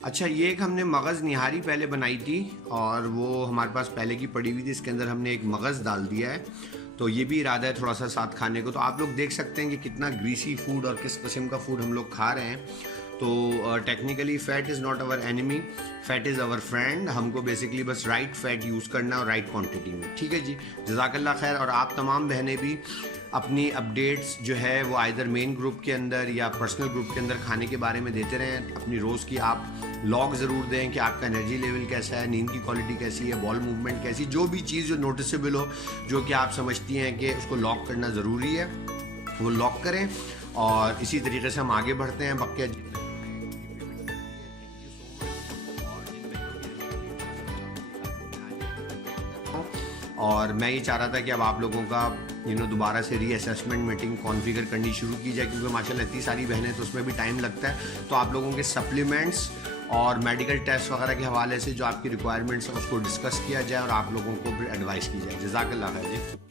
अच्छा, ये एक हमने मगज़ निहारी पहले बनाई थी और वो हमारे पास पहले की पड़ी हुई थी। इसके अंदर हमने एक मगज़ डाल दिया है, तो ये भी इरादा है थोड़ा सा साथ खाने को। तो आप लोग देख सकते हैं कि कितना ग्रीसी फूड और किस किस्म का फूड हम लोग खा रहे हैं। तो technically fat is not our enemy, fat is our friend. हमको बेसिकली बस राइट फ़ैट यूज़ करना और राइट क्वांटिटी में। ठीक है जी, जज़ाकल्लाह खैर। और आप तमाम बहनें भी अपनी अपडेट्स जो है वो आइदर मेन ग्रुप के अंदर या पर्सनल ग्रुप के अंदर खाने के बारे में देते रहें। अपनी रोज़ की आप लॉग ज़रूर दें कि आपका एनर्जी लेवल कैसा है, नींद की क्वालिटी कैसी है, बॉल मूवमेंट कैसी, जो भी चीज़ जो नोटिसेबल हो, जो कि आप समझती हैं कि उसको लॉक करना ज़रूरी है, वो लॉक करें। और इसी तरीके से हम आगे बढ़ते हैं। बाकी और मैं ये चाह रहा था कि अब आप लोगों का दोबारा से रीअसेसमेंट मीटिंग कॉन्फ़िगर करनी शुरू की जाए, क्योंकि माशाल्लाह इतनी सारी बहनें तो उसमें भी टाइम लगता है। तो आप लोगों के सप्लीमेंट्स और मेडिकल टेस्ट वगैरह के हवाले से जो आपकी रिक्वायरमेंट्स हैं उसको डिस्कस किया जाए और आप लोगों को फिर एडवाइस की जाए। जज़ाकल्लाह खैर जी।